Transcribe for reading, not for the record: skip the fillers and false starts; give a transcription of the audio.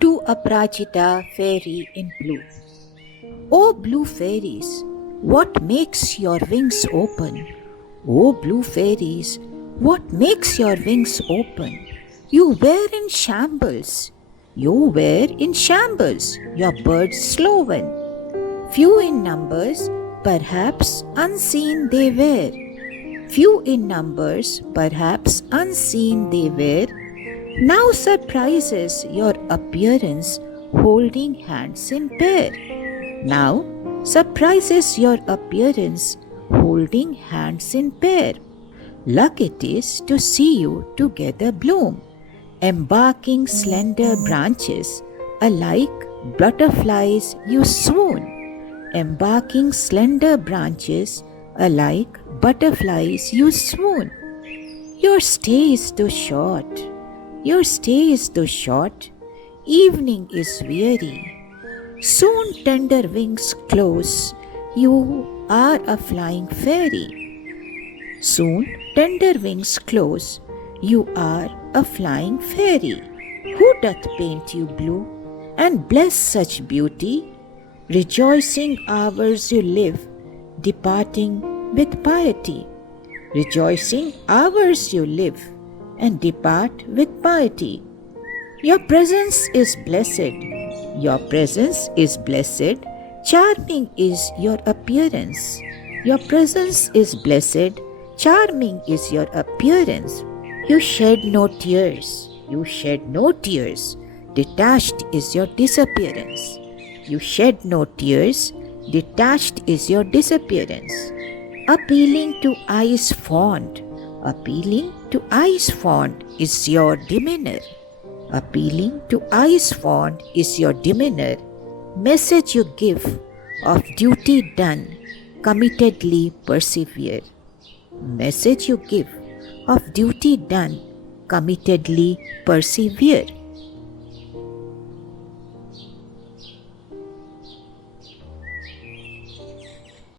To Aparajita, fairy in blue. O blue fairies, what makes your wings open? O blue fairies, what makes your wings open? You were in shambles. You were in shambles, your birds sloven. Few in numbers, perhaps unseen they were. Few in numbers, perhaps unseen they were. Now surprises your appearance holding hands in pair. Now surprises your appearance holding hands in pair. Luck it is to see you together bloom, embarking slender branches, alike butterflies you swoon. Embarking slender branches, alike butterflies you swoon. Your stay is too short. Your stay is too short, evening is weary. Soon tender wings close, you are a flying fairy. Soon tender wings close, you are a flying fairy. Who doth paint you blue and bless such beauty? Rejoicing hours you live, departing with piety. Rejoicing hours you live, and depart with piety. Your presence is blessed. Your presence is blessed. Charming is your appearance. Your presence is blessed. Charming is your appearance. You shed no tears. You shed no tears. Detached is your disappearance. You shed no tears. Detached is your disappearance. Appealing to eyes fond. Appealing to eyes fond is your demeanor. Appealing to eyes fond is your demeanor. Message you give of duty done, committedly persevere. Message you give of duty done, committedly persevere.